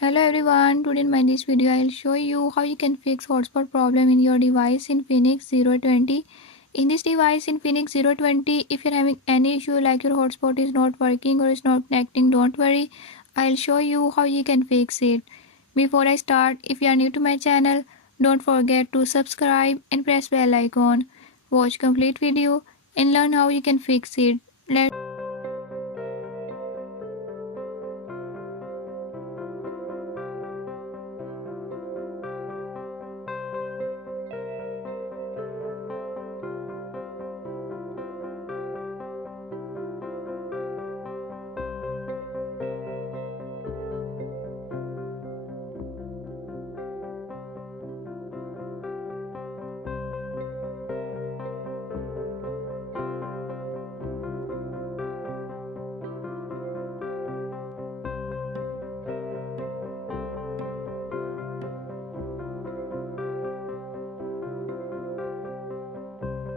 Hello everyone, today in this video I'll show you how you can fix hotspot problem in your device in Infinix Zero 20. In this device in Infinix Zero 20, if you're having any issue like your hotspot is not working or is not connecting, don't worry, I'll show you how you can fix it. Before I start, if you are new to my channel, don't forget to subscribe and press bell icon. Watch complete video and learn how you can fix it. Let's